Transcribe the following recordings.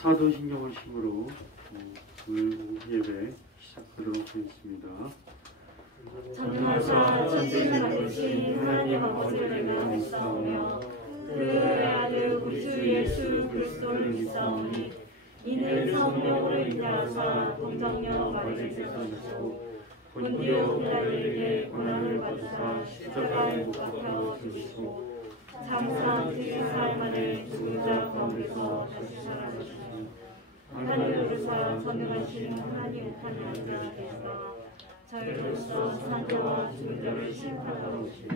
사도신경을 힘으로 오늘 예배 시작하도록 하겠습니다. 전능하사 천지를 만드신 하나님 아버지를 내가 믿사오며 그의 아들 우리 주 예수 그리스도를 믿사오니 이는 성령으로 인하사 동정녀 마리아를 태어나시고 본디오 빌라도에게 고난을 받으사 십자가에 못 박혀 죽으시고 장사 뒤에 사흘 만에 죽은 자 가운데서 다시 살아나시니 하늘에 오르사 전능하신 하나님 우편에 앉아 계시다 저희로서 산자와 죽은 자를 심판하러 오시며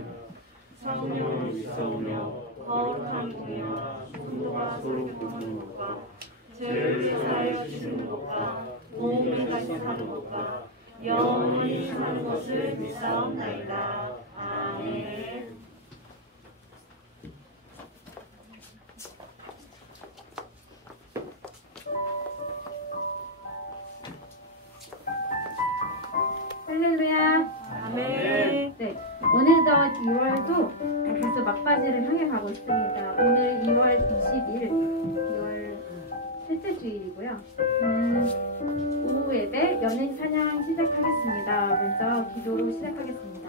성령을 믿사오며 거룩한 공의와 성도가 서로 교통하는 것과 죄를 사하여 주시는 것과 몸을 다시 사는 것과 영원히 사는 것을 믿사옵나이다. 아멘. 할렐루야. 아멘. 네, 오늘도 2월도 벌써 막바지를 향해 가고 있습니다. 오늘 2월 20일, 2월 셋째 주일이고요. 오후 예배 연인 찬양 시작하겠습니다. 먼저 기도로 시작하겠습니다.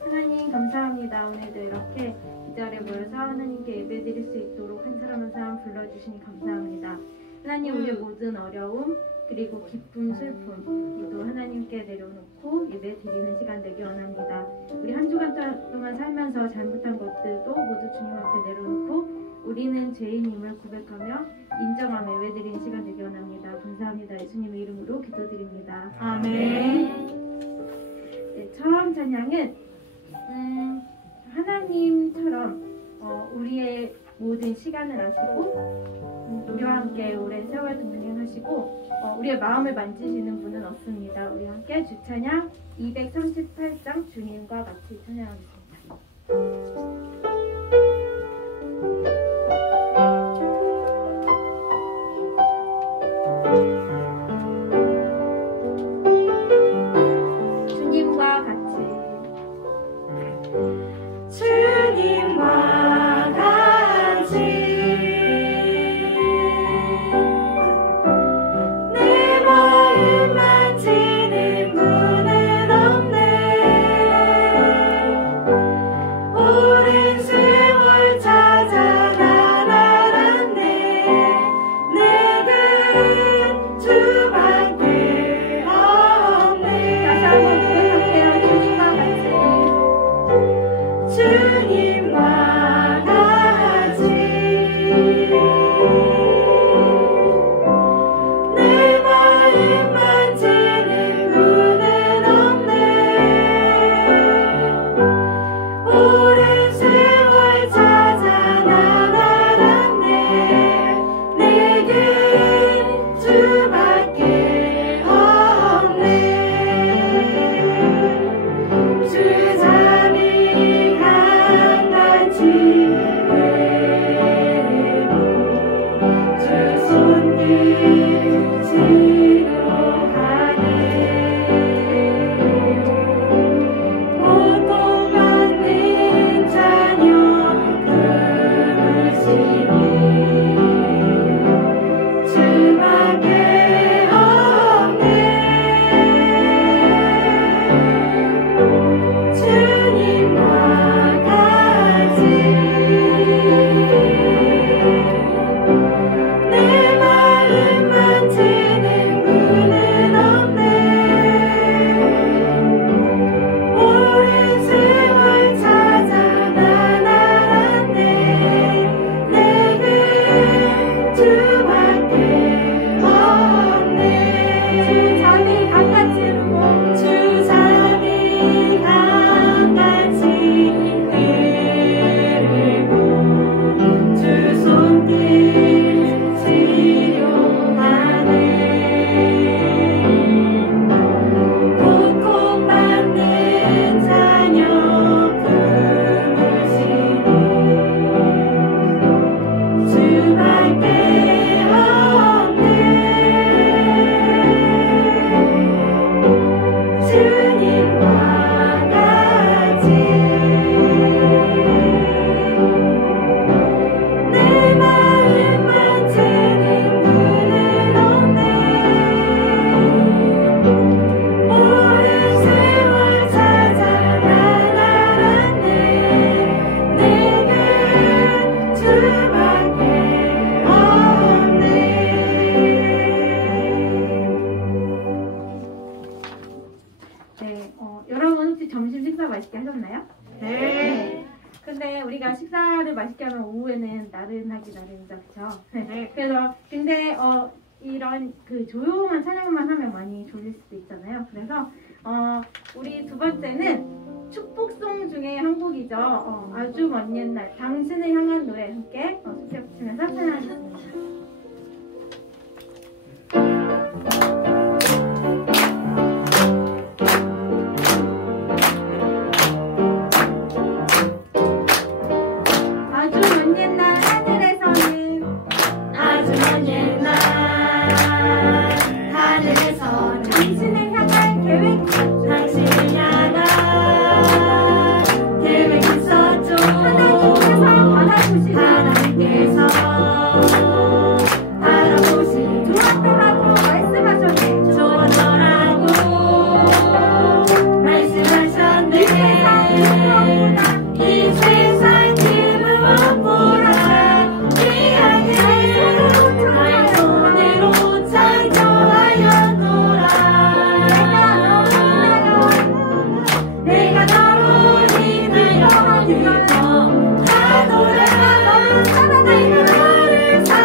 하나님 감사합니다. 오늘도 이렇게 이 자리에 모여서 하나님께 예배 드릴 수 있도록 한 사람 한 사람 불러주시니 감사합니다. 하나님 우리의 모든 어려움 그리고 기쁨, 슬픔 모두 하나님께 내려놓고 예배 드리는 시간 되기 원합니다. 우리 한 주간 동안 살면서 잘못한 것들도 모두 주님 앞에 내려놓고 우리는 죄인임을 고백하며 인정하며 예배 드리는 시간 되기 원합니다. 감사합니다. 예수님의 이름으로 기도드립니다. 아멘. 네, 처음 찬양은 하나님처럼 우리의 모든 시간을 아시고 우리와 함께 오랜 세월도 동행하시고 우리의 마음을 만지시는 분은 없습니다. 우리와 함께 주찬양 238장 주님과 같이 찬양하겠습니다. 주님과 같이 주님과 같이 내 마음 만지는 분은 없네. 오랜 맛있게 하면 오후에는 나른하기 나름이죠, 그렇죠? 그래서 근데 이런 그 조용한 찬양만 하면 많이 졸릴 수도 있잖아요. 그래서 우리 두 번째는 축복송 중에 한 곡이죠. 아주 먼 옛날 당신을 향한 노래 함께 손뼉 치면서 찬양하겠습니다. 다 노래가 너를 사랑해.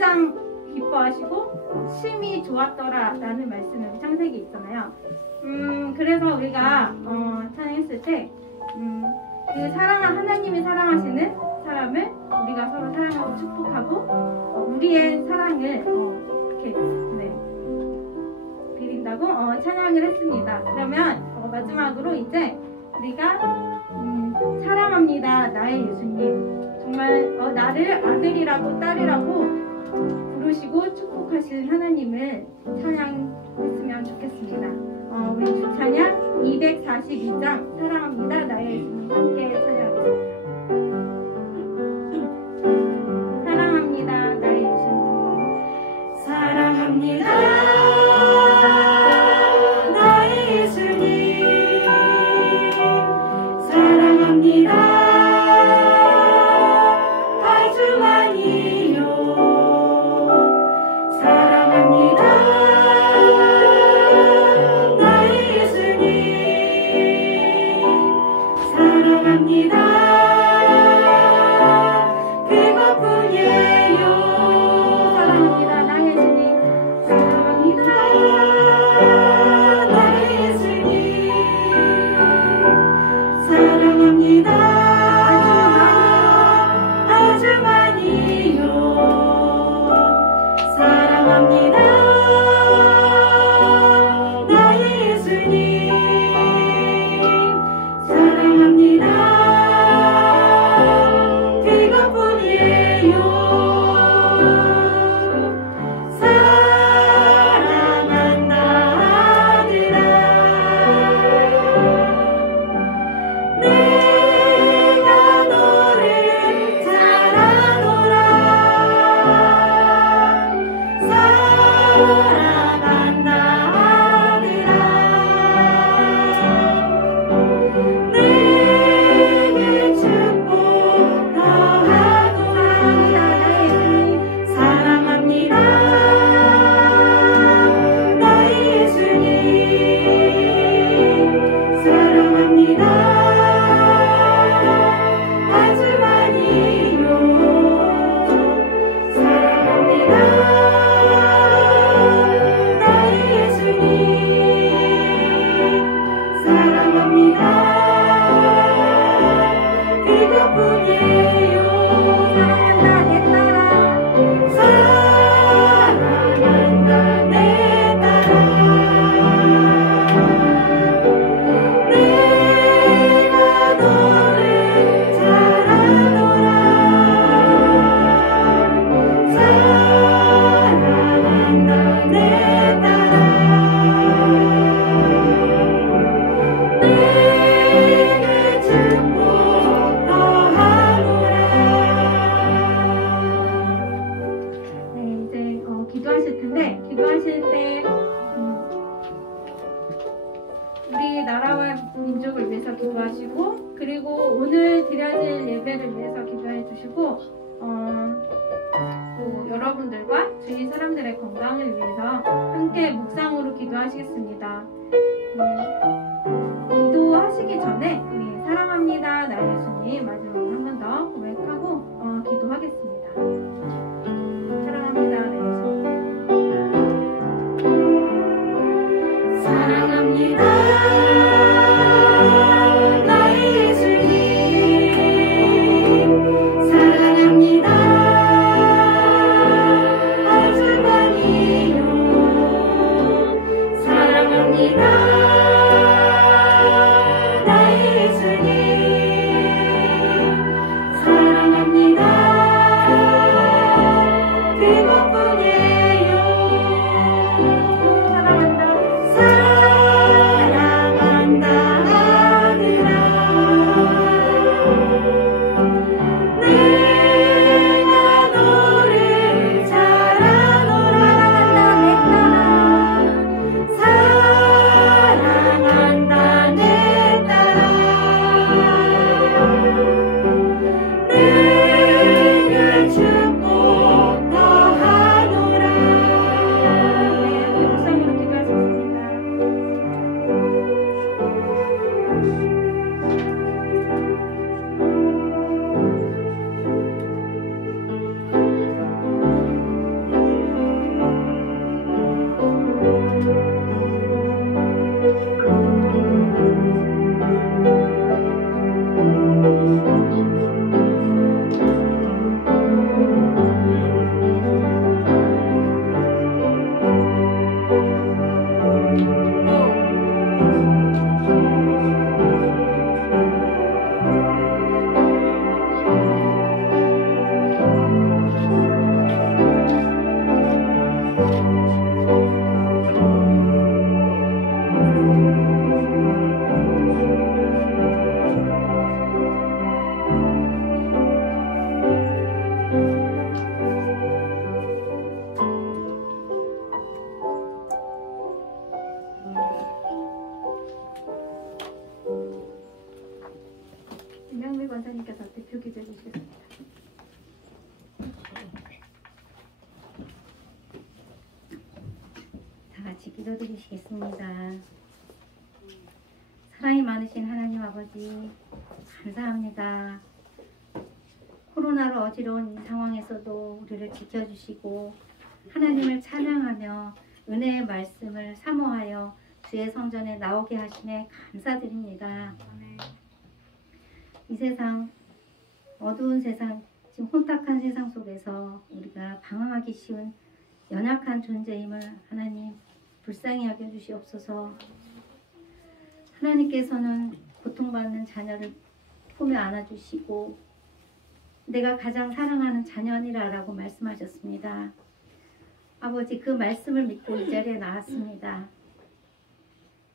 가장 기뻐하시고 심히 좋았더라라는 말씀은 창세기 있잖아요. 그래서 우리가 찬양했을 때 그 하나님이 사랑하시는 사람을 우리가 서로 사랑하고 축복하고 우리의 사랑을 이렇게 드린다고 찬양을 했습니다. 그러면 마지막으로 이제 우리가 사랑합니다 나의 예수님, 정말 나를 아들이라고 딸이라고 부르시고 축복하신 하나님을 찬양했으면 좋겠습니다. 우리 주찬양 242장 사랑합니다 나의 예수님 함께 찬양하겠습니다. 사랑합니다 나의 예수님, 사랑합니다 나의 예수님, 사랑합니다 아주 많이요, 사랑합니다 나의 예수님, 사랑합니다 그것뿐이에요. 사랑합니다 나의 예수님, 사랑합니다 나의 예수님, 사랑합니다 아주 많이요, 사랑합니다 나의 예수님, 사랑합니다 그것뿐이에요. 사랑한다 아들아, 내가 너를 잘 아노라. 사랑한다 아들아, 내게 축복 더하노라. 사랑합니다 나의 예수님, 사랑합니다 아주 많이요, 사랑합니다 나의 예수님, 사랑합니다 그것뿐이에요. 사랑한다 내 딸아, 사랑한다 내 딸아, 내가 너를 잘 아노라. 사랑한다 내 딸아, 내게 축복 더하노라. 네, 이제 기도하실 텐데, 기도하실 때 우리 나라와 민족을 위해서 기도하시고, 그리고 오늘 드려질 예배를 위해서 기도해 주시고, 또 여러분들과 주위 사람들의 건강을 위해서 함께 묵상으로 기도하시겠습니다. 기도하시기 전에 우리 사랑합니다 나의 예수님 마지막으로 한 번 더 고백하고 기도하겠습니다. 사랑합니다 나의 예수님, 사랑합니다 나의 예수님, 사랑합니다 아주 많이요, 사랑합니다 나의 예수님, 김영미 권사님께서 대표 기도해 주시겠습니다. 다 같이 기도드리시겠습니다. 사랑이 많으신 하나님 아버지 감사합니다. 코로나로 어지러운 이 상황에서도 우리를 지켜주시고 하나님을 찬양하며 은혜의 말씀을 사모하여 주의 성전에 나오게 하심에 감사드립니다. 이 세상 어두운 세상 지금 혼탁한 세상 속에서 우리가 방황하기 쉬운 연약한 존재임을 하나님 불쌍히 여겨주시옵소서. 하나님께서는 고통받는 자녀를 품에 안아주시고 내가 가장 사랑하는 자녀니라라고 말씀하셨습니다. 아버지 그 말씀을 믿고 이 자리에 나왔습니다.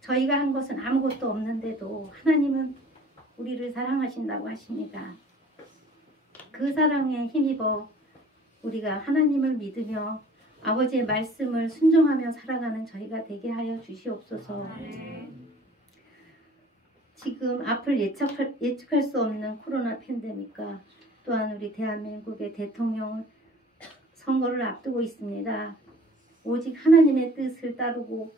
저희가 한 것은 아무것도 없는데도 하나님은 우리를 사랑하신다고 하십니다. 그 사랑에 힘입어 우리가 하나님을 믿으며 아버지의 말씀을 순종하며 살아가는 저희가 되게 하여 주시옵소서. 지금 앞을 예측할 수 없는 코로나 팬데믹과 또한 우리 대한민국의 대통령 선거를 앞두고 있습니다. 오직 하나님의 뜻을 따르고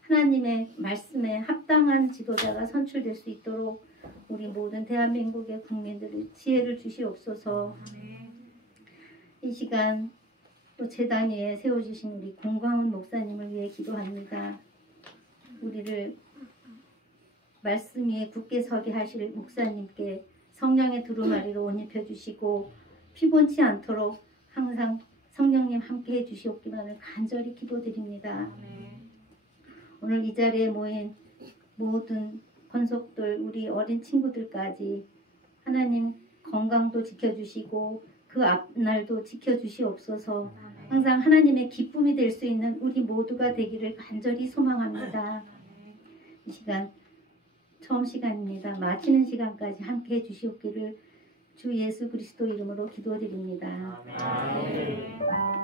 하나님의 말씀에 합당한 지도자가 선출될 수 있도록 우리 모든 대한민국의 국민들을 지혜를 주시옵소서. 이 시간 또 제단 위에 세워주신 우리 공광훈 목사님을 위해 기도합니다. 우리를 말씀 위에 굳게 서게 하실 목사님께 성령의 두루마리로 옷 입혀주시고 피곤치 않도록 항상 성령님 함께 해주시옵기만을 간절히 기도드립니다. 오늘 이 자리에 모인 모든 권속들 우리 어린 친구들까지 하나님 건강도 지켜주시고 그 앞날도 지켜주시옵소서. 항상 하나님의 기쁨이 될 수 있는 우리 모두가 되기를 간절히 소망합니다. 이 시간 처음 시간입니다. 마치는 시간까지 함께 해주시옵기를 주 예수 그리스도 이름으로 기도드립니다. 네, 감사드립니다.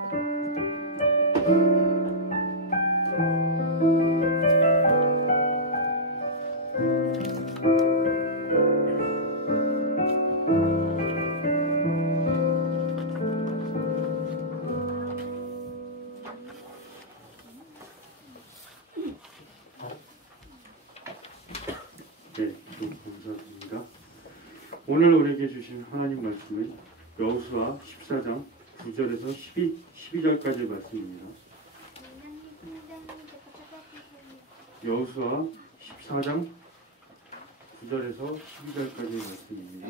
오늘 우리에게 주신 하나님 말씀은 여호수아 14장 9절에서 12절까지의 말씀입니다. 여호수아 14장 9절에서 12절까지의 말씀입니다.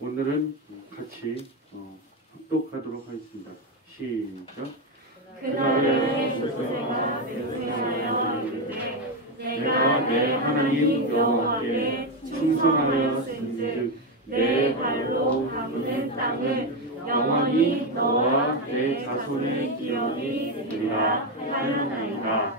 오늘은 같이 합독하도록 하겠습니다. 시작. 그날에 모세가 맹세하여 이르되 내가 내 하나님 여호와께 충성하였은즉 내 발로 가꾸는 땅을 영원히 너와 내 자손의 기업이 되리라 하였나이다.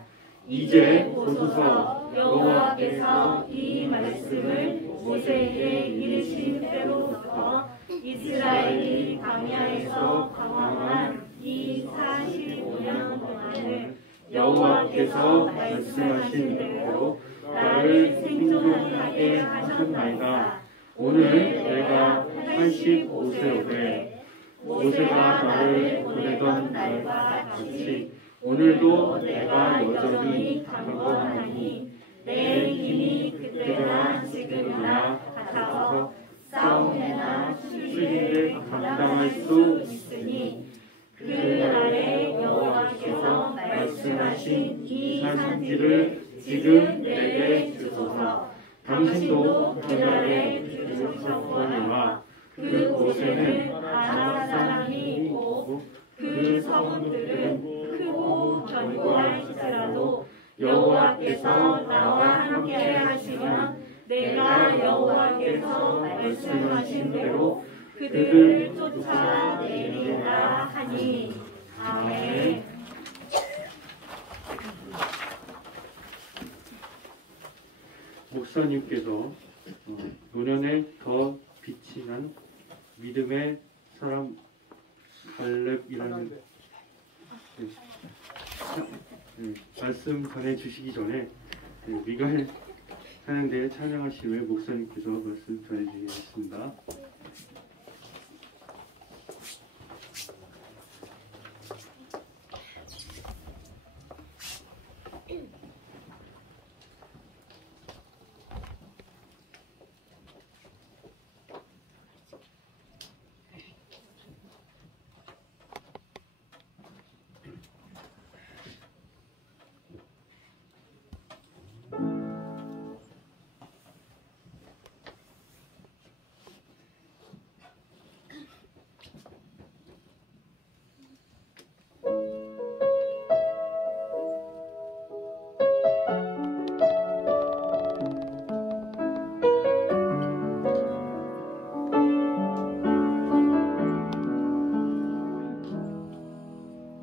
이제 보소서 여호와께서 이 말씀을 모세에게 이르신 때로부터 이스라엘이 광야에서 방황한 이 45년 동안을 여호와께서 말씀하신 대로 나를 생존하게 하셨나이다. 오늘 내가 85세로되 모세가 나를 보내던 날과 같이 오늘도 내가 여전히 강건하니 내 힘이 그때나 지금이나 같아서 싸움이나 수리를 감당할 수 있으니 그날에 여호와께서 말씀하신 이 산지를 지금 내게 주소서. 당신도 그날에 들으셨거니와 그곳에는 아낙 사람이 있고 그 성읍들은 크고 견고할지라도 여호와께서 나와 함께 하시면 내가 여호와께서 말씀하신 대로 그들을 쫓아내리라 하니. 아멘. 목사님께서 노년에 더 빛이 난 믿음의 사람 갈렙이라는 말씀 전해주시기 전에 미갈 하는데 찬양하실 왜 목사님께서 말씀 전해주시겠습니다.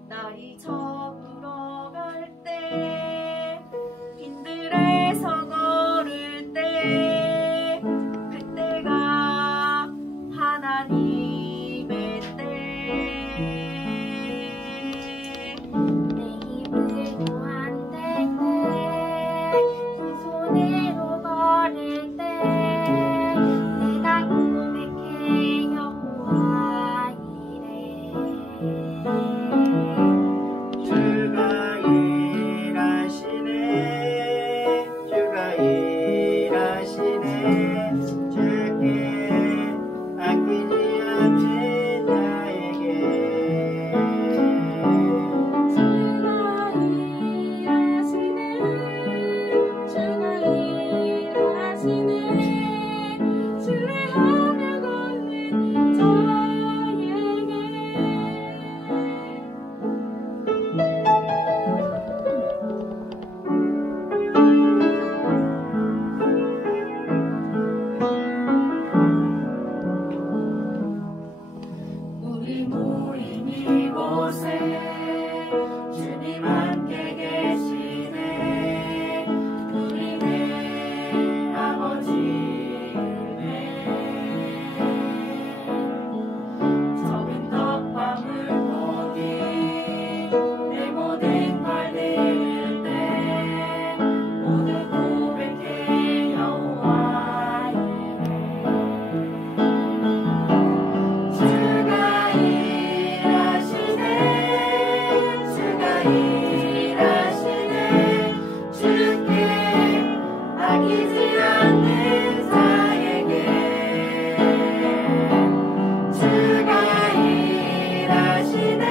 날이 저물어 갈 때 빈들에서 걸을 때 그때가 하나님의 때. 내 힘을 더한 때 두 손으로 걸을 때 내가 고백해 여호와 이래. 주가 일하시네 주가 일하시네 주께 아끼지 않는 나에게 주가 일하시네 주가 일하시네 신뢰하며 걷는 자에게. 우리 모인 이곳에 주님 함께 계시네. 우리네 아버지네. 적은 덕과 물고기 내 모든 걸 드릴 때 모두 고백해 여호와 이래. 주가 일하시네 주가 일하시네 주께 아끼지 않는 자에게. 주가 일하시네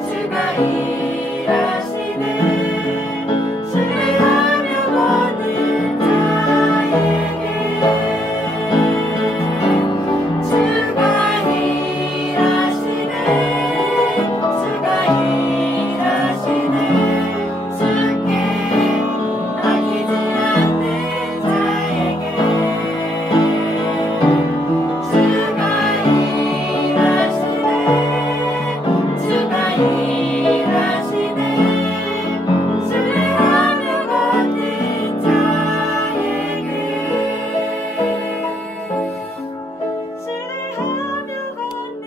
주가 일하시네 신뢰하며 걷는 자에게. 주가 일하시네 주가 일하시네 주께 아끼지 않는 자에게. 주가 일하시네 주가 일하시네 신뢰하며 걷는 자에게. 신뢰하며 걷는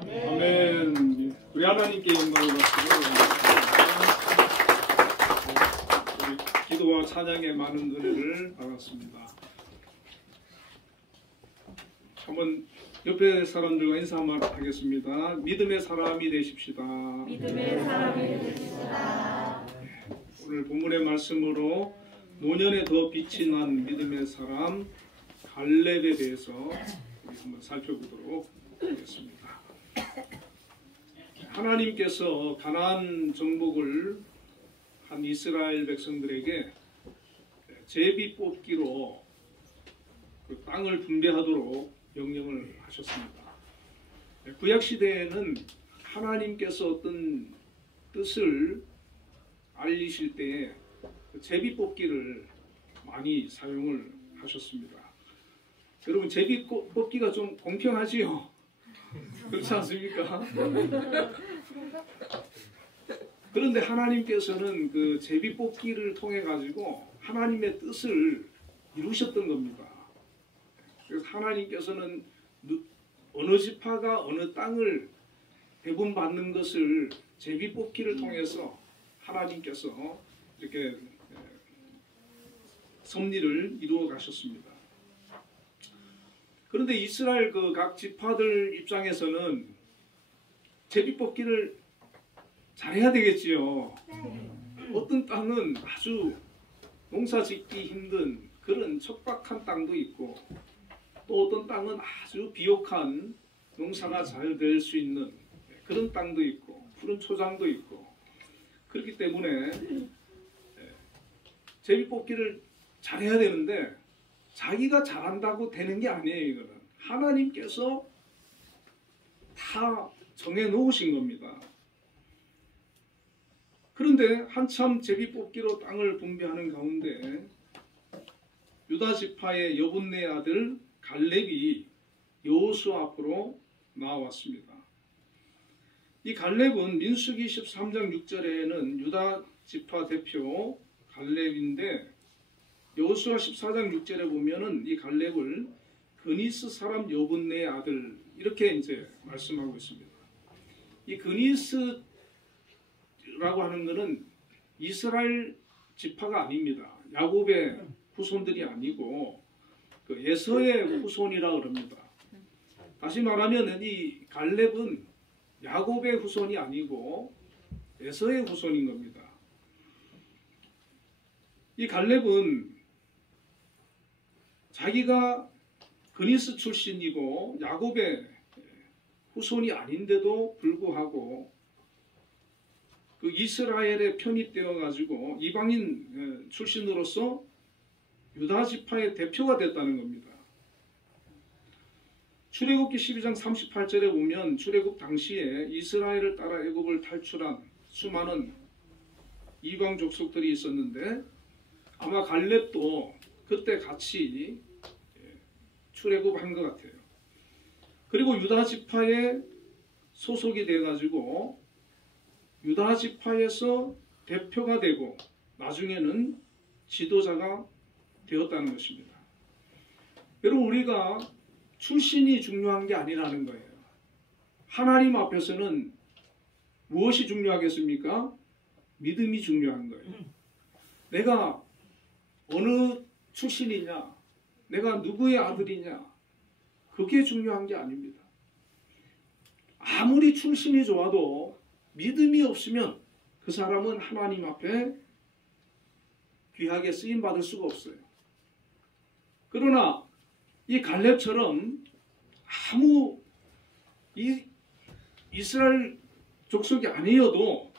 아멘. 우리 하나님께 영광을 받고 우리 기도와 찬양의 많은 은혜를 받았습니다. 한번 옆에 사람들과 인사 한번 하겠습니다. 믿음의 사람이 되십시다. 믿음의 사람이 되십시다. 오늘 본문의 말씀으로 노년에 더 빛이 난 믿음의 사람 갈렙에 대해서 우리 한번 살펴보도록 하겠습니다. 하나님께서 가나안 정복을 한 이스라엘 백성들에게 제비 뽑기로 그 땅을 분배하도록 명령을 하셨습니다. 구약 시대에는 하나님께서 어떤 뜻을 알리실 때에 제비 뽑기를 많이 사용을 하셨습니다. 여러분, 제비 뽑기가 좀 공평하지요? 그렇지 않습니까? 그런데 하나님께서는 그 제비 뽑기를 통해 가지고 하나님의 뜻을 이루셨던 겁니다. 그래서 하나님께서는 어느 지파가 어느 땅을 배분 받는 것을 제비 뽑기를 통해서 하나님께서 이렇게 섭리를 이루어 가셨습니다. 그런데 이스라엘 그 각 지파들 입장에서는 제비 뽑기를 잘해야 되겠지요. 어떤 땅은 아주 농사 짓기 힘든 그런 척박한 땅도 있고, 또 어떤 땅은 아주 비옥한 농사가 잘 될 수 있는 그런 땅도 있고, 푸른 초장도 있고, 그렇기 때문에 제비 뽑기를 잘해야 되는데 자기가 잘한다고 되는 게 아니에요. 이거는 하나님께서 다 정해 놓으신 겁니다. 그런데 한참 제비 뽑기로 땅을 분배하는 가운데 유다 지파의 여분네 아들 갈렙이 여호수아 앞으로 나왔습니다. 이 갈렙은 민수기 13장 6절에는 유다 지파 대표 갈렙인데, 여호수아 14장 6절에 보면은 이 갈렙을 그니스 사람 여분네의 아들 이렇게 이제 말씀하고 있습니다. 이 그니스라고 하는 것은 이스라엘 지파가 아닙니다. 야곱의 후손들이 아니고 그 에서의 후손이라 그럽니다. 다시 말하면 이 갈렙은 야곱의 후손이 아니고 에서의 후손인 겁니다. 이 갈렙은 자기가 그니스 출신이고 야곱의 후손이 아닌데도 불구하고 그 이스라엘에 편입되어 가지고 이방인 출신으로서 유다 지파의 대표가 됐다는 겁니다. 출애굽기 12장 38절에 보면 출애굽 당시에 이스라엘을 따라 애굽을 탈출한 수많은 이방 족속들이 있었는데 아마 갈렙도 그때 같이 출애굽한 것 같아요. 그리고 유다 지파에 소속이 돼가지고 유다 지파에서 대표가 되고 나중에는 지도자가 되었다는 것입니다. 여러분, 우리가 출신이 중요한 게 아니라는 거예요. 하나님 앞에서는 무엇이 중요하겠습니까? 믿음이 중요한 거예요. 내가 어느 출신이냐, 내가 누구의 아들이냐, 그게 중요한 게 아닙니다. 아무리 출신이 좋아도 믿음이 없으면 그 사람은 하나님 앞에 귀하게 쓰임받을 수가 없어요. 그러나 이 갈렙처럼 아무 이스라엘 족속이 아니어도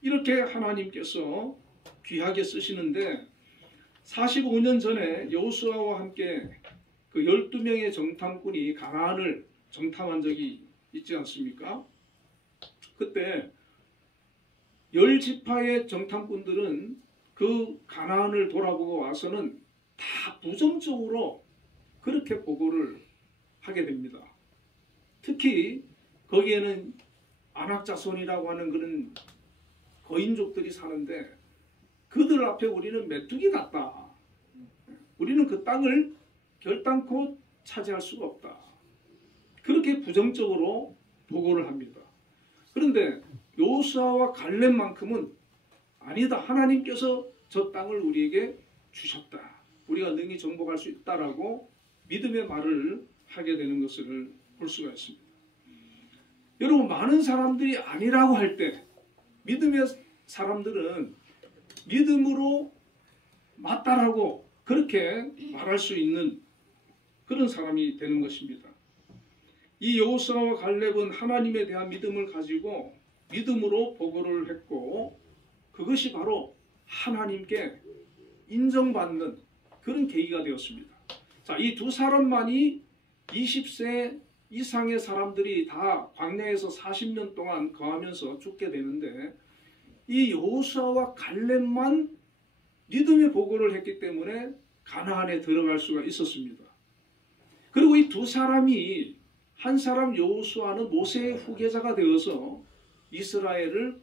이렇게 하나님께서 귀하게 쓰시는데, 45년 전에 여호수아와 함께 그 12명의 정탐꾼이 가나안을 정탐한 적이 있지 않습니까? 그때 10지파의 정탐꾼들은 그 가나안을 돌아보고 와서는 다 부정적으로 그렇게 보고를 하게 됩니다. 특히 거기에는 안악자손이라고 하는 그런 거인족들이 사는데 그들 앞에 우리는 메뚜기 같다. 우리는 그 땅을 결단코 차지할 수가 없다. 그렇게 부정적으로 보고를 합니다. 그런데 여호수아와 갈렙만큼은 아니다. 하나님께서 저 땅을 우리에게 주셨다. 우리가 능히 정복할 수 있다라고 믿음의 말을 하게 되는 것을 볼 수가 있습니다. 여러분, 많은 사람들이 아니라고 할 때 믿음의 사람들은 믿음으로 맞다라고 그렇게 말할 수 있는 그런 사람이 되는 것입니다. 이 여호수아와 갈렙은 하나님에 대한 믿음을 가지고 믿음으로 보고를 했고 그것이 바로 하나님께 인정받는 그런 계기가 되었습니다. 자, 이 두 사람만이 20세 이상의 사람들이 다 광야에서 40년 동안 거하면서 죽게 되는데 이 여호수아와 갈렙만 믿음의 보고를 했기 때문에 가나안에 들어갈 수가 있었습니다. 그리고 이 두 사람이 한 사람 여호수아는 모세의 후계자가 되어서 이스라엘을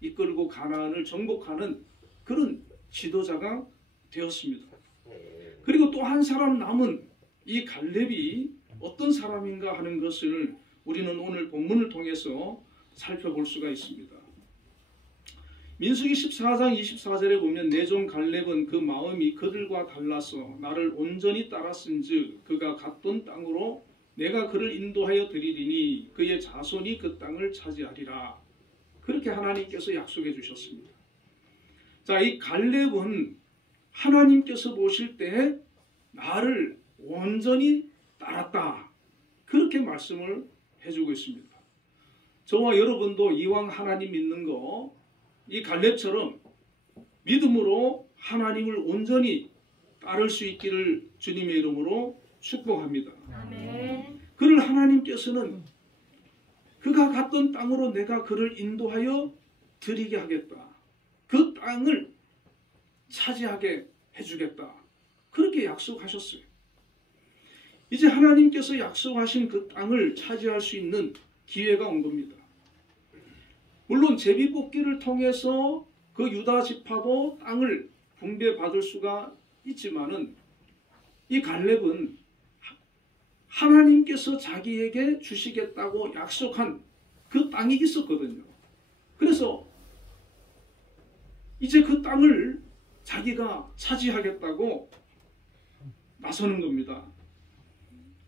이끌고 가나안을 정복하는 그런 지도자가 되었습니다. 그리고 또 한 사람 남은 이 갈렙이 어떤 사람인가 하는 것을 우리는 오늘 본문을 통해서 살펴볼 수가 있습니다. 민수기 14장 24절에 보면 내 종 갈렙은 그 마음이 그들과 달라서 나를 온전히 따랐은즉 그가 갔던 땅으로 내가 그를 인도하여 드리리니 그의 자손이 그 땅을 차지하리라. 그렇게 하나님께서 약속해 주셨습니다. 자, 이 갈렙은 하나님께서 보실 때 나를 온전히 따랐다. 그렇게 말씀을 해주고 있습니다. 저와 여러분도 이왕 하나님 믿는 거 이 갈렙처럼 믿음으로 하나님을 온전히 따를 수 있기를 주님의 이름으로 축복합니다. 아멘. 그를 하나님께서는 그가 갔던 땅으로 내가 그를 인도하여 드리게 하겠다. 그 땅을 차지하게 해주겠다. 그렇게 약속하셨어요. 이제 하나님께서 약속하신 그 땅을 차지할 수 있는 기회가 온 겁니다. 물론 제비뽑기를 통해서 그 유다 지파도 땅을 분배받을 수가 있지만은 이 갈렙은 하나님께서 자기에게 주시겠다고 약속한 그 땅이 있었거든요. 그래서 이제 그 땅을 자기가 차지하겠다고 나서는 겁니다.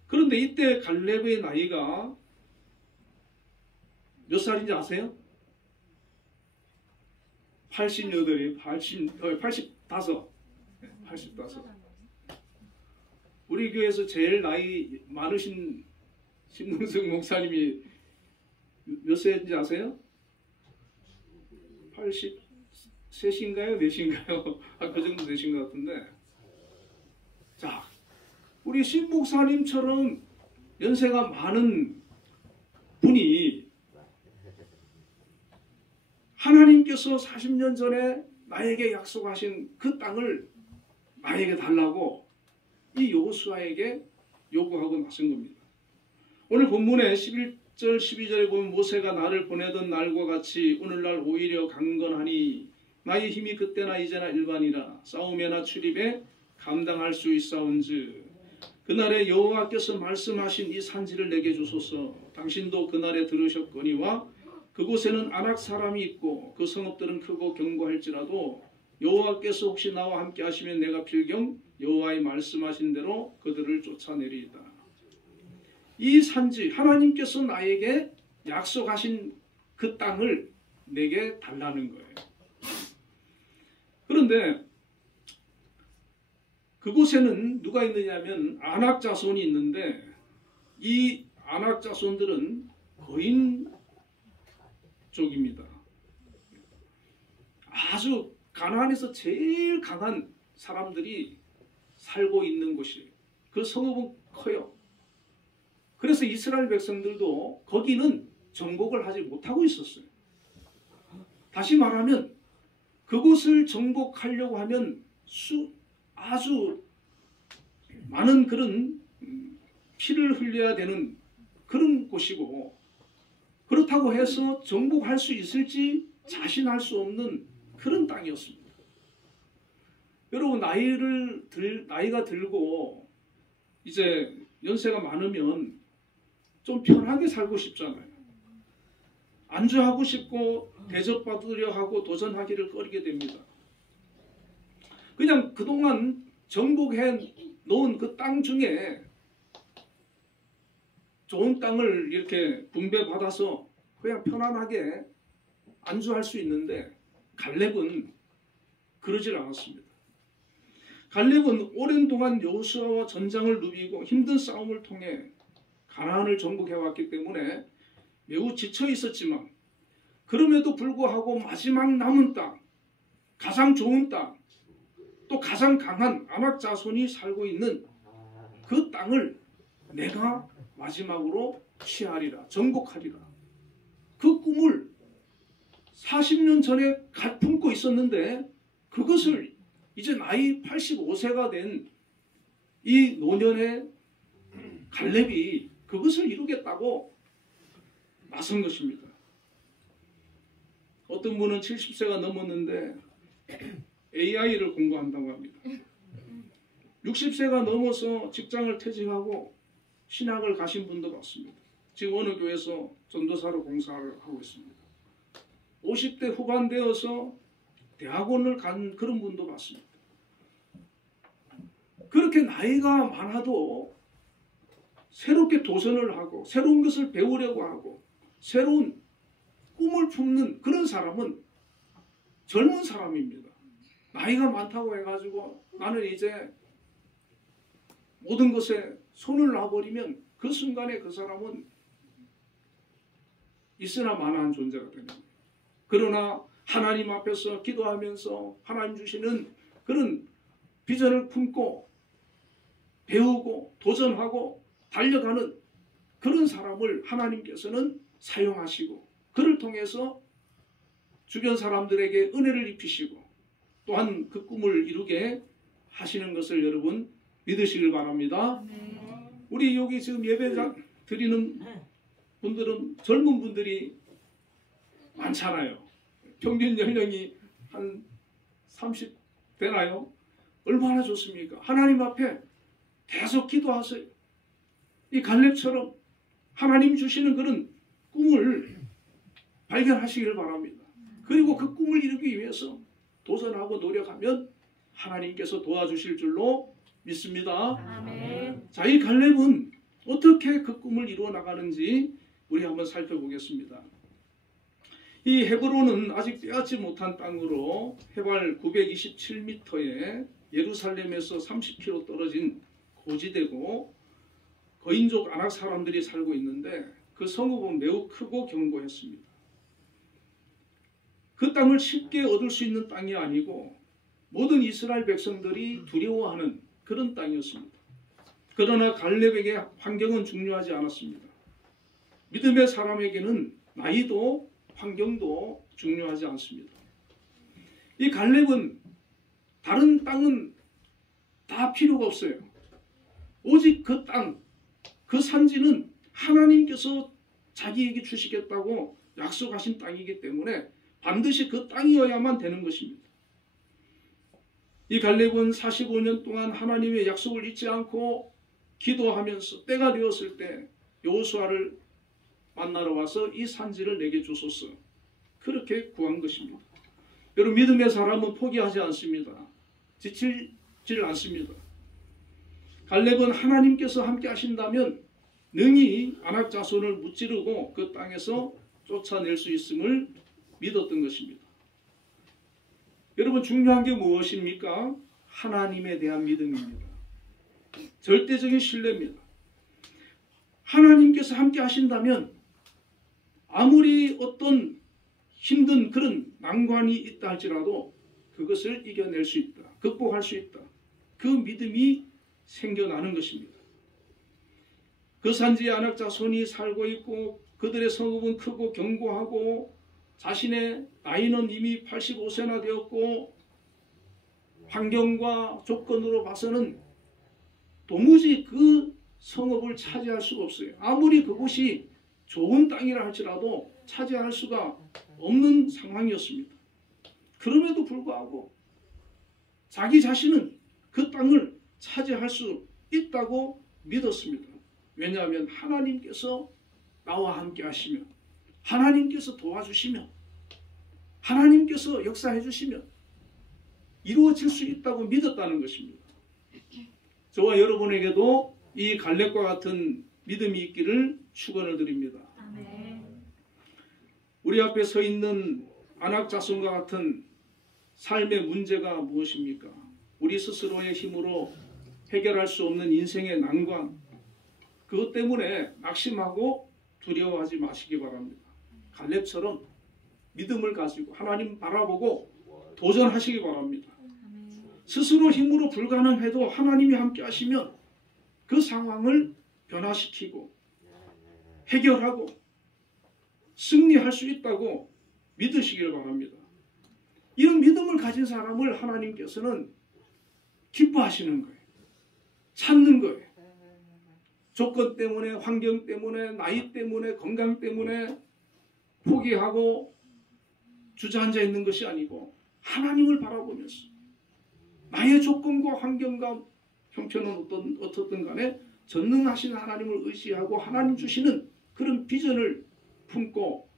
그런데 이때 갈렙의 나이가 몇 살인지 아세요? 85. 85. 우리 교회에서 제일 나이 많으신 신동석 목사님이 몇 세인지 아세요? 83인가요? 4인가요? 그 정도 되신 것 같은데. 자, 우리 신 목사님처럼 연세가 많은 분이 하나님께서 40년 전에 나에게 약속하신 그 땅을 나에게 달라고 이 여호수아에게 요구하고 나선 겁니다. 오늘 본문에 11절 12절에 보면 모세가 나를 보내던 날과 같이 오늘날 오히려 강건하니 나의 힘이 그때나 이제나 일반이라 싸움에나 출입에 감당할 수 있사온즉 그날에 여호와께서 말씀하신 이 산지를 내게 주소서. 당신도 그날에 들으셨거니와 그곳에는 아낙 사람이 있고 그 성읍들은 크고 견고할지라도 여호와께서 혹시 나와 함께 하시면 내가 필경 여호와의 말씀하신 대로 그들을 쫓아내리이다. 이 산지 하나님께서 나에게 약속하신 그 땅을 내게 달라는 거예요. 그런데 그곳에는 누가 있느냐면 아낙 자손이 있는데 이 아낙 자손들은 거인 쪽입니다. 아주 가나안에서 제일 강한 사람들이 살고 있는 곳이에요. 그 성읍은 커요. 그래서 이스라엘 백성들도 거기는 정복을 하지 못하고 있었어요. 다시 말하면 그곳을 정복하려고 하면 아주 많은 그런 피를 흘려야 되는 그런 곳이고 그렇다고 해서 정복할 수 있을지 자신할 수 없는 그런 땅이었습니다. 여러분 나이가 들고 이제 연세가 많으면 좀 편하게 살고 싶잖아요. 안주하고 싶고 대접받으려 하고 도전하기를 꺼리게 됩니다. 그냥 그동안 정복해 놓은 그 땅 중에 좋은 땅을 이렇게 분배받아서 그냥 편안하게 안주할 수 있는데 갈렙은 그러질 않았습니다. 갈렙은 오랜 동안 여호수아와 전장을 누비고 힘든 싸움을 통해 가나안을 정복해왔기 때문에 매우 지쳐 있었지만 그럼에도 불구하고 마지막 남은 땅, 가장 좋은 땅, 또 가장 강한 아낙 자손이 살고 있는 그 땅을 내가 마지막으로 취하리라, 정복하리라. 그 꿈을 40년 전에 품고 있었는데 그것을 이제 나이 85세가 된 이 노년의 갈렙이 그것을 이루겠다고 나선 것입니다. 어떤 분은 70세가 넘었는데 AI를 공부한다고 합니다. 60세가 넘어서 직장을 퇴직하고 신학을 가신 분도 봤습니다. 지금 어느 교회에서 전도사로 공사를 하고 있습니다. 50대 후반 되어서 대학원을 간 그런 분도 봤습니다. 그렇게 나이가 많아도 새롭게 도전을 하고 새로운 것을 배우려고 하고 새로운 꿈을 품는 그런 사람은 젊은 사람입니다. 나이가 많다고 해가지고 나는 이제 모든 것에 손을 놔버리면 그 순간에 그 사람은 있으나 마나한 존재가 되는 거예요. 그러나 하나님 앞에서 기도하면서 하나님 주시는 그런 비전을 품고 배우고 도전하고 달려가는 그런 사람을 하나님께서는 사용하시고 그를 통해서 주변 사람들에게 은혜를 입히시고 또한 그 꿈을 이루게 하시는 것을 여러분 믿으시길 바랍니다. 우리 여기 지금 예배 드리는 분들은 젊은 분들이 많잖아요. 평균 연령이 한 30 되나요? 얼마나 좋습니까? 하나님 앞에 계속 기도하세요. 이 갈렙처럼 하나님 주시는 그런 꿈을 발견하시기를 바랍니다. 그리고 그 꿈을 이루기 위해서 도전하고 노력하면 하나님께서 도와주실 줄로 믿습니다. 아멘. 자, 이 갈렙은 어떻게 그 꿈을 이루어 나가는지 우리 한번 살펴보겠습니다. 이 헤브론은 아직 빼앗지 못한 땅으로 해발 927m에 예루살렘에서 30km 떨어진 고지대고 거인족 아낙 사람들이 살고 있는데 그 성읍은 매우 크고 견고했습니다. 그 땅을 쉽게 얻을 수 있는 땅이 아니고 모든 이스라엘 백성들이 두려워하는 그런 땅이었습니다. 그러나 갈렙에게 환경은 중요하지 않았습니다. 믿음의 사람에게는 나이도 환경도 중요하지 않습니다. 이 갈렙은 다른 땅은 다 필요가 없어요. 오직 그 땅, 그 산지는 하나님께서 자기에게 주시겠다고 약속하신 땅이기 때문에 반드시 그 땅이어야만 되는 것입니다. 이 갈렙은 45년 동안 하나님의 약속을 잊지 않고 기도하면서 때가 되었을 때 여호수아를 만나러 와서 이 산지를 내게 주소서 그렇게 구한 것입니다. 여러분 믿음의 사람은 포기하지 않습니다. 지치질 않습니다. 갈렙은 하나님께서 함께 하신다면 능히 아낙 자손을 무찌르고 그 땅에서 쫓아낼 수 있음을 믿었던 것입니다. 여러분 중요한 게 무엇입니까? 하나님에 대한 믿음입니다. 절대적인 신뢰입니다. 하나님께서 함께 하신다면 아무리 어떤 힘든 그런 난관이 있다 할지라도 그것을 이겨낼 수 있다. 극복할 수 있다. 그 믿음이 생겨나는 것입니다. 그 산지에 아낙 자손이 살고 있고 그들의 성읍은 크고 견고하고 자신의 나이는 이미 85세나 되었고 환경과 조건으로 봐서는 도무지 그 성읍을 차지할 수가 없어요. 아무리 그곳이 좋은 땅이라 할지라도 차지할 수가 없는 상황이었습니다. 그럼에도 불구하고 자기 자신은 그 땅을 차지할 수 있다고 믿었습니다. 왜냐하면 하나님께서 나와 함께 하시면 하나님께서 도와주시면 하나님께서 역사해 주시면 이루어질 수 있다고 믿었다는 것입니다. 저와 여러분에게도 이 갈렙과 같은 믿음이 있기를 축원을 드립니다. 아멘. 우리 앞에 서 있는 아낙 자손과 같은 삶의 문제가 무엇입니까? 우리 스스로의 힘으로 해결할 수 없는 인생의 난관, 그것 때문에 낙심하고 두려워하지 마시기 바랍니다. 갈렙처럼 믿음을 가지고 하나님 바라보고 도전하시기 바랍니다. 스스로 힘으로 불가능해도 하나님이 함께 하시면 그 상황을 변화시키고 해결하고 승리할 수 있다고 믿으시길 바랍니다. 이런 믿음을 가진 사람을 하나님께서는 기뻐하시는 거예요. 찾는 거예요. 조건 때문에, 환경 때문에, 나이 때문에, 건강 때문에 포기하고 주저앉아 있는 것이 아니고 하나님을 바라보면서 나의 조건과 환경과 형편은 어떻든 간에 전능하신 하나님을 의지하고 하나님 주시는 그런 비전을 품고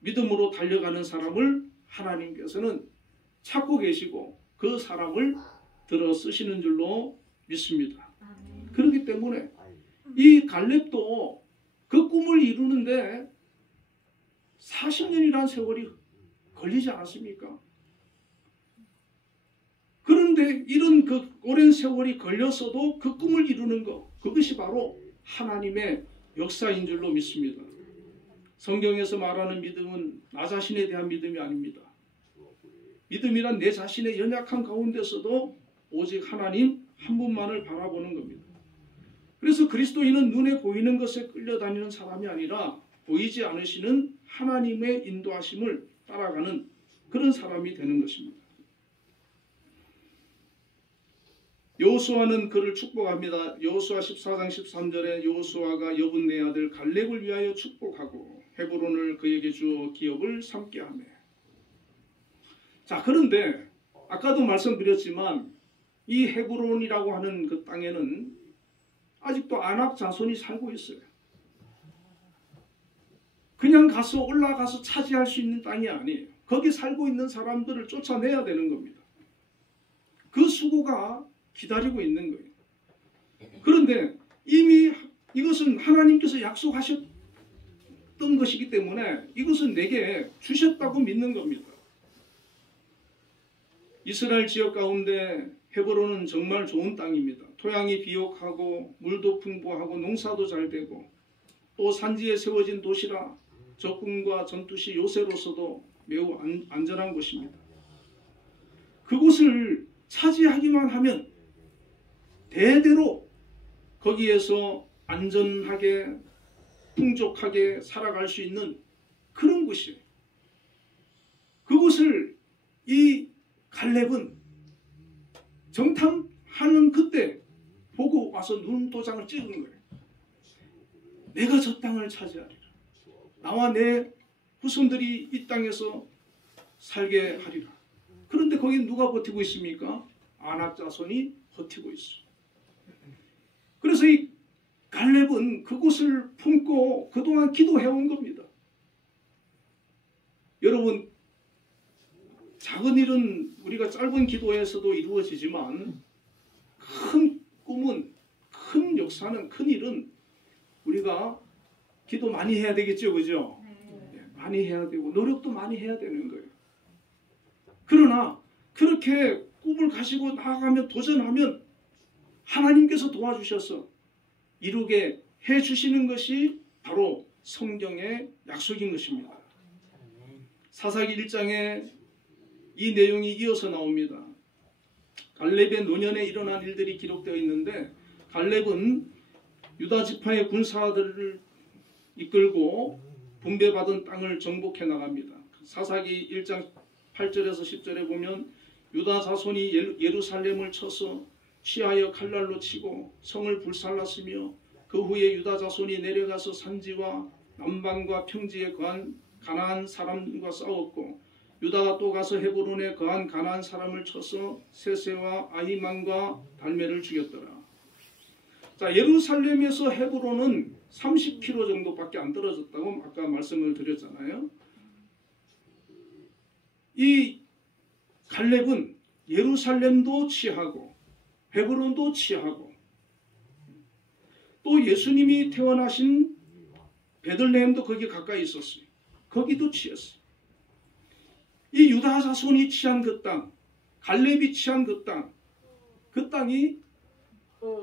믿음으로 달려가는 사람을 하나님께서는 찾고 계시고 그 사람을 들어 쓰시는 줄로 믿습니다. 그렇기 때문에 이 갈렙도 그 꿈을 이루는데 40년이라는 세월이 걸리지 않았습니까? 그런데 이런 그 오랜 세월이 걸렸어도 그 꿈을 이루는 것, 그것이 바로 하나님의 역사인 줄로 믿습니다. 성경에서 말하는 믿음은 나 자신에 대한 믿음이 아닙니다. 믿음이란 내 자신의 연약한 가운데서도 오직 하나님 한 분만을 바라보는 겁니다. 그래서 그리스도인은 눈에 보이는 것에 끌려다니는 사람이 아니라 보이지 않으시는 하나님의 인도하심을 따라가는 그런 사람이 되는 것입니다. 여호수아는 그를 축복합니다. 여호수아 14장 13절에 여호수아가 여분네 아들 갈렙을 위하여 축복하고 헤브론을 그에게 주어 기업을 삼게 하매. 자, 그런데 아까도 말씀드렸지만 이 헤브론이라고 하는 그 땅에는 아직도 아낙 자손이 살고 있어요. 그냥 가서 올라가서 차지할 수 있는 땅이 아니에요. 거기 살고 있는 사람들을 쫓아내야 되는 겁니다. 그 수고가 기다리고 있는 거예요. 그런데 이미 이것은 하나님께서 약속하셨던 것이기 때문에 이것은 내게 주셨다고 믿는 겁니다. 이스라엘 지역 가운데 헤브론은 정말 좋은 땅입니다. 토양이 비옥하고 물도 풍부하고 농사도 잘 되고 또 산지에 세워진 도시라 적군과 전투시 요새로서도 매우 안전한 곳입니다. 그곳을 차지하기만 하면 대대로 거기에서 안전하게 풍족하게 살아갈 수 있는 그런 곳이에요. 그곳을 이 갈렙은 정탐하는 그때 보고 와서 눈도장을 찍은 거예요. 내가 저 땅을 차지하리라. 나와 내 후손들이 이 땅에서 살게 하리라. 그런데 거기 누가 버티고 있습니까? 아낙 자손이 버티고 있어요. 그래서 이 갈렙은 그곳을 품고 그동안 기도해온 겁니다. 여러분, 작은 일은 우리가 짧은 기도에서도 이루어지지만 큰 꿈은, 큰 역사는, 큰 일은 우리가 기도 많이 해야 되겠죠, 그죠? 네, 많이 해야 되고 노력도 많이 해야 되는 거예요. 그러나 그렇게 꿈을 가지고 나아가며 도전하면 하나님께서 도와주셔서 이루게 해주시는 것이 바로 성경의 약속인 것입니다. 사사기 1장에 이 내용이 이어서 나옵니다. 갈렙의 노년에 일어난 일들이 기록되어 있는데 갈렙은 유다 지파의 군사들을 이끌고 분배받은 땅을 정복해 나갑니다. 사사기 1장 8절에서 10절에 보면 유다 자손이 예루살렘을 쳐서 취하여 칼날로 치고 성을 불살랐으며 그 후에 유다 자손이 내려가서 산지와 남방과 평지에 거한 가나안 사람과 싸웠고 유다가 또 가서 헤브론에 거한 가나안 사람을 쳐서 세세와 아히만과 달메를 죽였더라. 자, 예루살렘에서 헤브론은 30km 정도밖에 안 떨어졌다고 아까 말씀을 드렸잖아요. 이 갈렙은 예루살렘도 취하고 헤브론도 취하고 또 예수님이 태어나신 베들레헴도 거기 가까이 있었어요. 거기도 취했어요. 이 유다 자손이 취한 그 땅, 갈렙이 취한 그 땅, 그 땅이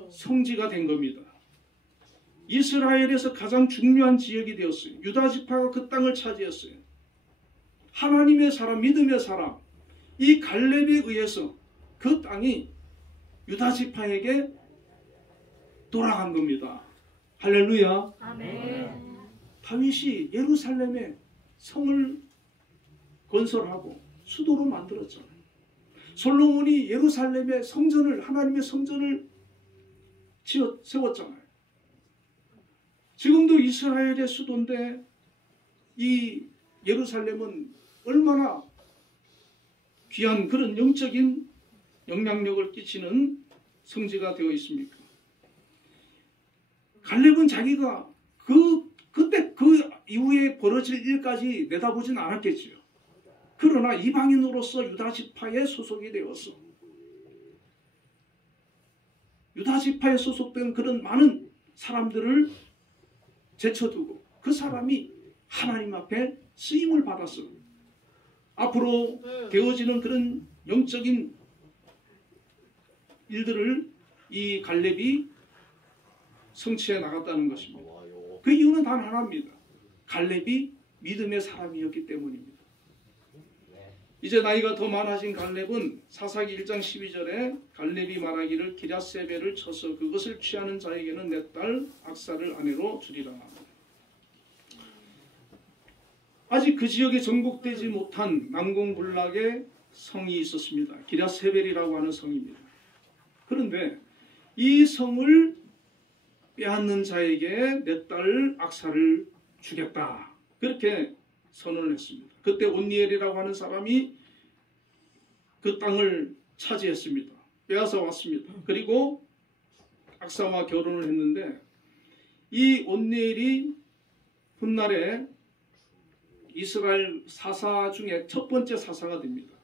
성지가 된 겁니다. 이스라엘에서 가장 중요한 지역이 되었어요. 유다 지파가 그 땅을 차지했어요. 하나님의 사람, 믿음의 사람, 이 갈렙에 의해서 그 땅이 유다 지파에게 돌아간 겁니다. 할렐루야. 아멘. 다윗이 예루살렘에 성을 건설하고 수도로 만들었잖아요. 솔로몬이 예루살렘에 성전을, 하나님의 성전을 세웠잖아요. 지금도 이스라엘의 수도인데 이 예루살렘은 얼마나 귀한 그런 영적인 영향력을 끼치는 성지가 되어 있습니까? 갈렙은 자기가 그때 그 이후에 벌어질 일까지 내다보진 않았겠지요. 그러나 이방인으로서 유다 지파에 소속이 되어서 유다 지파에 소속된 그런 많은 사람들을 제쳐두고 그 사람이 하나님 앞에 쓰임을 받았어. 앞으로 되어지는 그런 영적인 일들을 이 갈렙이 성취해 나갔다는 것입니다. 그 이유는 단 하나입니다. 갈렙이 믿음의 사람이었기 때문입니다. 이제 나이가 더 많아진 갈렙은 사사기 1장 12절에 갈렙이 말하기를 기랴세벨을 쳐서 그것을 취하는 자에게는 내 딸 악사를 아내로 주리라. 아직 그 지역에 정복되지 못한 난공불락의 성이 있었습니다. 기랴세벨이라고 하는 성입니다. 그런데 이 성을 빼앗는 자에게 내 딸 악사를 주겠다. 그렇게 선언을 했습니다. 그때 온니엘이라고 하는 사람이 그 땅을 차지했습니다. 빼앗아 왔습니다. 그리고 악사와 결혼을 했는데 이 온니엘이 훗날에 이스라엘 사사 중에 첫 번째 사사가 됩니다.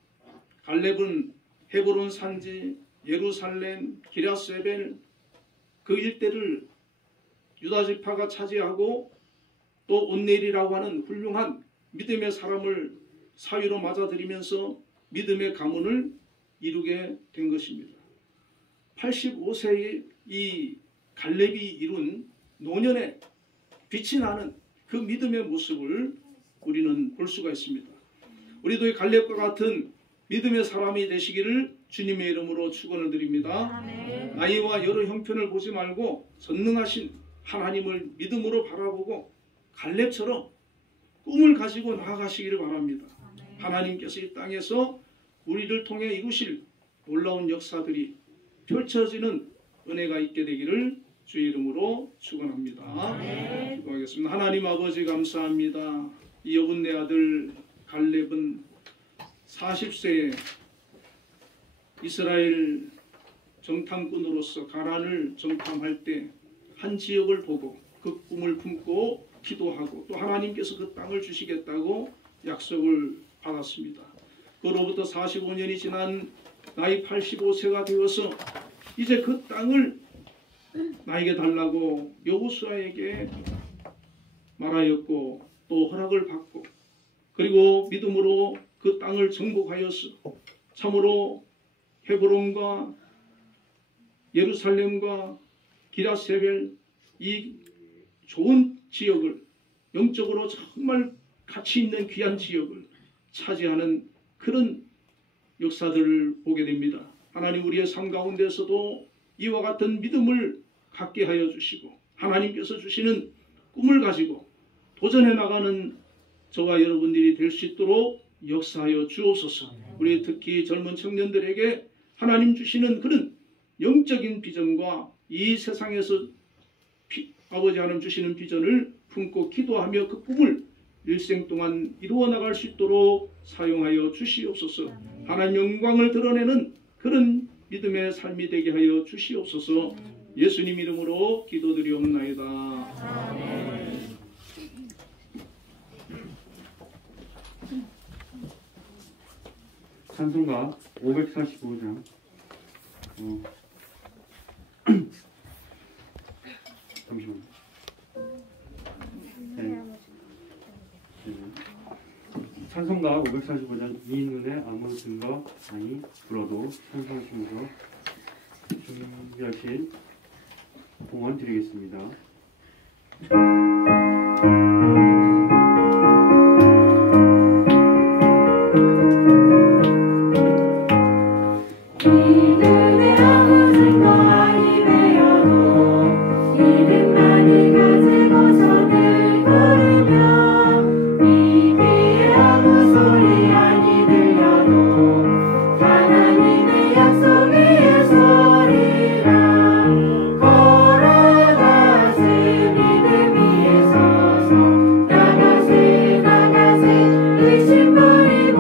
갈렙은 헤브론 산지, 예루살렘, 기랴세벨 그 일대를 유다 지파가 차지하고 또 온니엘이라고 하는 훌륭한 믿음의 사람을 사위로 맞아들이면서 믿음의 가문을 이루게 된 것입니다. 85세의 이 갈렙이 이룬 노년에 빛이 나는 그 믿음의 모습을 우리는 볼 수가 있습니다. 우리도 이 갈렙과 같은 믿음의 사람이 되시기를 주님의 이름으로 축원을 드립니다. 아멘. 나이와 여러 형편을 보지 말고 전능하신 하나님을 믿음으로 바라보고 갈렙처럼 꿈을 가지고 나아가시기를 바랍니다. 하나님께서 이 땅에서 우리를 통해 이루실 놀라운 역사들이 펼쳐지는 은혜가 있게 되기를 주의 이름으로 축원합니다. 기도하겠습니다. 하나님 아버지 감사합니다. 이 여분네 아들 갈렙은 40세에 이스라엘 정탐꾼으로서 가나안을 정탐할 때 한 지역을 보고 그 꿈을 품고 기도하고 또 하나님께서 그 땅을 주시겠다고 약속을 받았습니다. 그로부터 45년이 지난 나이 85세가 되어서 이제 그 땅을 나에게 달라고 여호수아에게 말하였고 또 허락을 받고 그리고 믿음으로 그 땅을 정복하였어. 참으로 헤브론과 예루살렘과 기랴세벨 이 좋은 지역을 영적으로 정말 가치 있는 귀한 지역을 차지하는 그런 역사들을 보게 됩니다. 하나님 우리의 삶 가운데서도 이와 같은 믿음을 갖게 하여 주시고 하나님께서 주시는 꿈을 가지고 도전해 나가는 저와 여러분들이 될 수 있도록 역사하여 주옵소서. 우리 특히 젊은 청년들에게 하나님 주시는 그런 영적인 비전과 이 세상에서 아버지 하나님 주시는 비전을 품고 기도하며 그 꿈을 일생 동안 이루어 나갈 수 있도록 사용하여 주시옵소서. 하나님 영광을 드러내는 그런 믿음의 삶이 되게 하여 주시옵소서. 예수님 이름으로 기도드리옵나이다. 아멘. 찬송가 545장 잠시만요. 네. 찬송가 545장 이 눈에 아무 증거 아니 불어도 찬송하시면서 준비하신 공원 드리겠습니다. 이름에 아무 증거 아니 되어도 이름만을 가지고서 늘 걸으면 이 귀에 아무 소리 아니 들려도 하나님의 약속 위에 서리라. 걸어가세 믿음 위에 서서 나가세 나가세 의심 버리고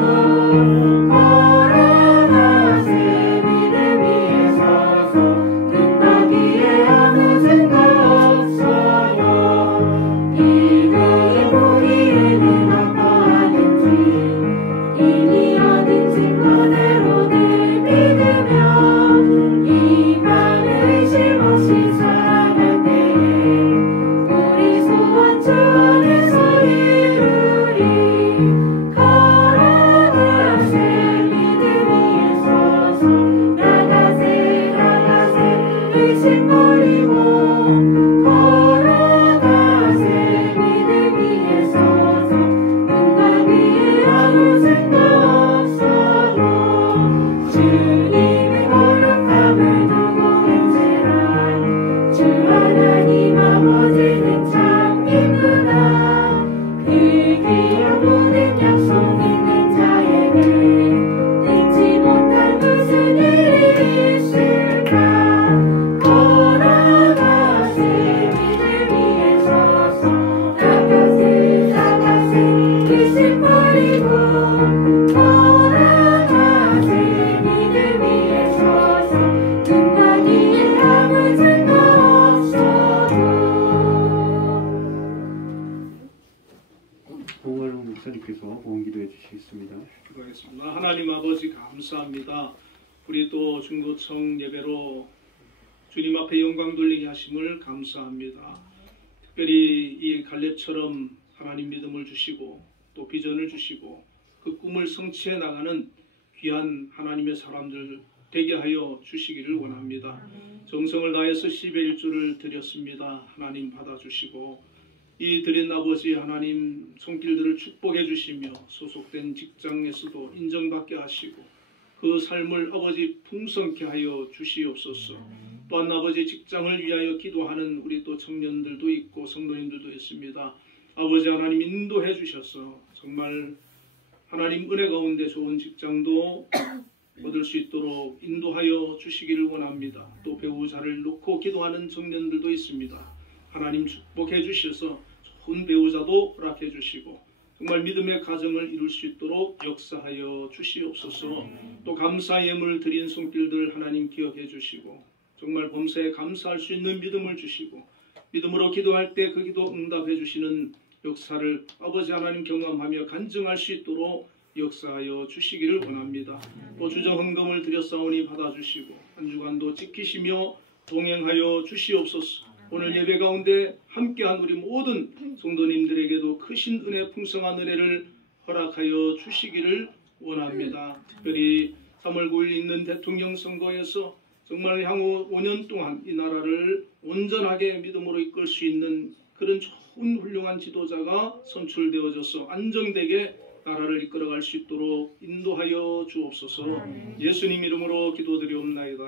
걸어가세 믿음 위에 서서 눈과 귀에 아무 증거 없어도 이들이 보기에는 어떠하든지 이미 얻은 증거대로 늘 믿으면 이 밤에 의심 없이 살아갈 때에 우리 소원 주 안에서 이루리. 걸어가세 믿음 위에 서서 나가세 나가세 의심 버리고 걸어가세 믿음 위에 서서 눈과 귀에 아무 증거 없어도 주님의 거룩함을 두고 행세라. 주 하나님 아버지는 참 이쁘다. 그 귀한 모든 약속 있는 자에게 잊지 못할 무슨 일이 있을까. 걸어가세 믿음 위에 서서 나가세 나가세 의심 버리고 걸어가세 믿음 위에 서서 눈과 귀에 아무 증거 없어도. 홍원홍 목사님께서 보험 기도해 주시겠습니다. 기도하겠습니다. 하나님 아버지 감사합니다. 우리 또 중고청 예배로 주님 앞에 영광 돌리게 하심을 감사합니다. 특별히 이 갈렙처럼 하나님 믿음을 주시고 또 비전을 주시고 그 꿈을 성취해 나가는 귀한 하나님의 사람들 되게 하여 주시기를 원합니다. 정성을 다해서 10의 1조를 드렸습니다. 하나님 받아주시고 이 드린 아버지 하나님 손길들을 축복해 주시며 소속된 직장에서도 인정받게 하시고 그 삶을 아버지 풍성케 하여 주시옵소서. 또한 아버지 직장을 위하여 기도하는 우리 또 청년들도 있고 성도님들도 있습니다. 아버지 하나님 인도해 주셔서 정말 하나님 은혜 가운데 좋은 직장도 얻을 수 있도록 인도하여 주시기를 원합니다. 또 배우자를 놓고 기도하는 청년들도 있습니다. 하나님 축복해 주셔서 좋은 배우자도 허락해 주시고 정말 믿음의 가정을 이룰 수 있도록 역사하여 주시옵소서. 또 감사 예물 드린 손길들 하나님 기억해 주시고 정말 범사에 감사할 수 있는 믿음을 주시고 믿음으로 기도할 때 그 기도 응답해 주시는 역사를 아버지 하나님 경험하며 간증할 수 있도록 역사하여 주시기를 원합니다. 또 주정 헌금을 드렸사오니 받아주시고 한 주간도 지키시며 동행하여 주시옵소서. 오늘 예배 가운데 함께한 우리 모든 성도님들에게도 크신 은혜 풍성한 은혜를 허락하여 주시기를 원합니다. 특별히 3월 9일 있는 대통령 선거에서 정말 향후 5년 동안 이 나라를 온전하게 믿음으로 이끌 수 있는 그런 좋은 훌륭한 지도자가 선출되어져서 안정되게 나라를 이끌어갈 수 있도록 인도하여 주옵소서. 예수님 이름으로 기도드리옵나이다.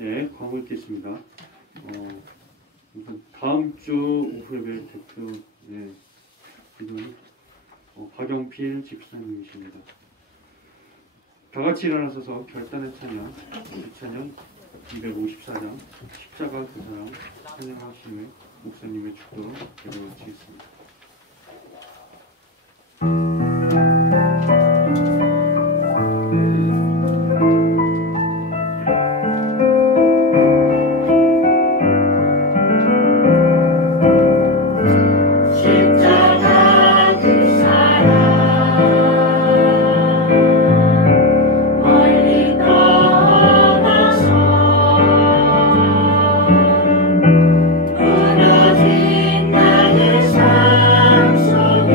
네, 광고 있겠습니다. 우선 다음 주 오후 예배 대표 이분 박영필 집사님이십니다. 다 같이 일어나서서 결단의 찬양, 찬양 254장 십자가 그 사랑 찬양하심의 목사님의 축도로 예배 마치겠습니다. 무너진 나의 삶 속에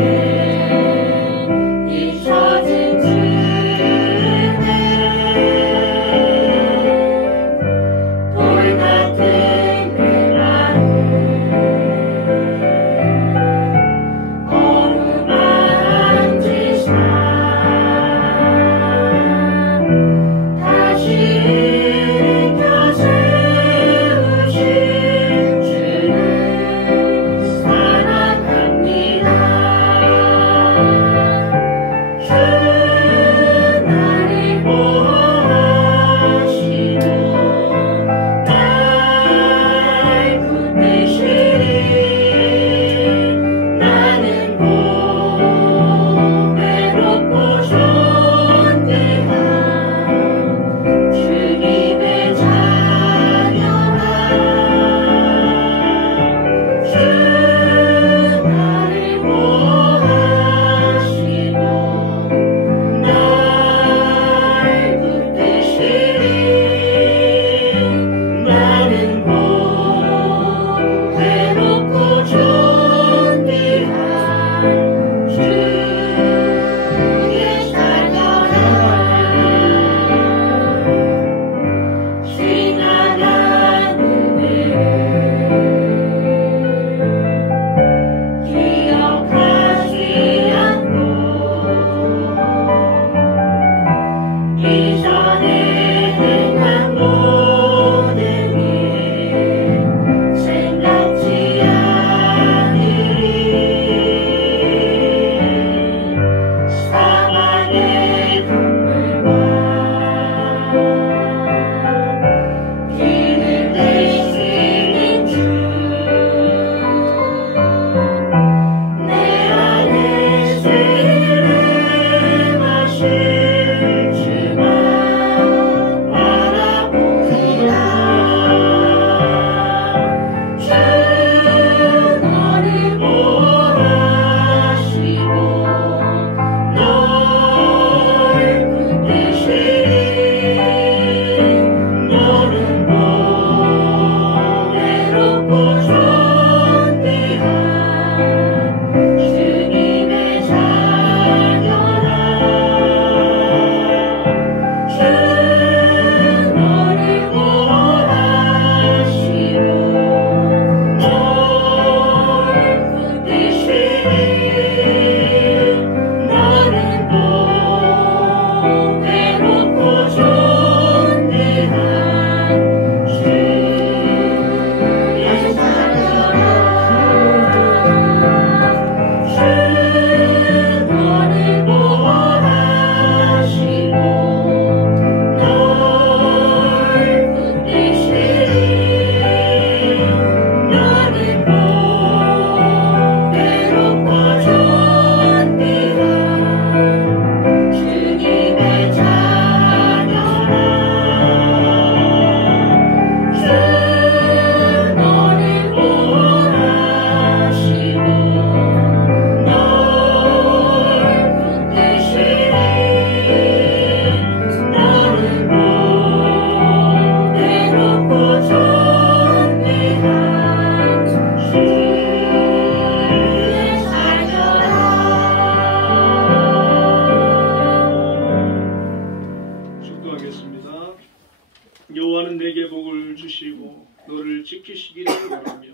여호와는 내게 복을 주시고 너를 지키시기를 원하며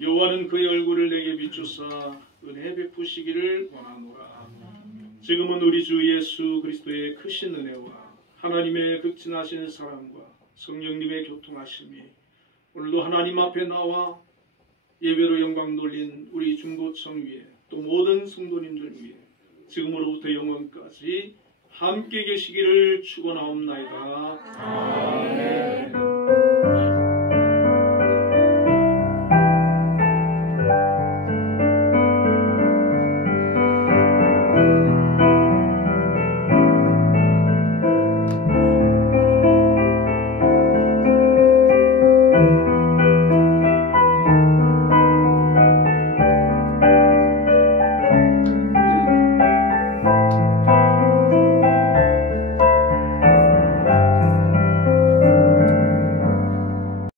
여호와는 그의 얼굴을 내게 비추사 은혜 베푸시기를 원하노라. 지금은 우리 주 예수 그리스도의 크신 은혜와 하나님의 극진하신 사랑과 성령님의 교통하심이 오늘도 하나님 앞에 나와 예배로 영광 돌린 우리 중보청 위에 또 모든 성도님들 위에 지금으로부터 영원까지 함께 계시기를 축원하옵나이다. 아멘.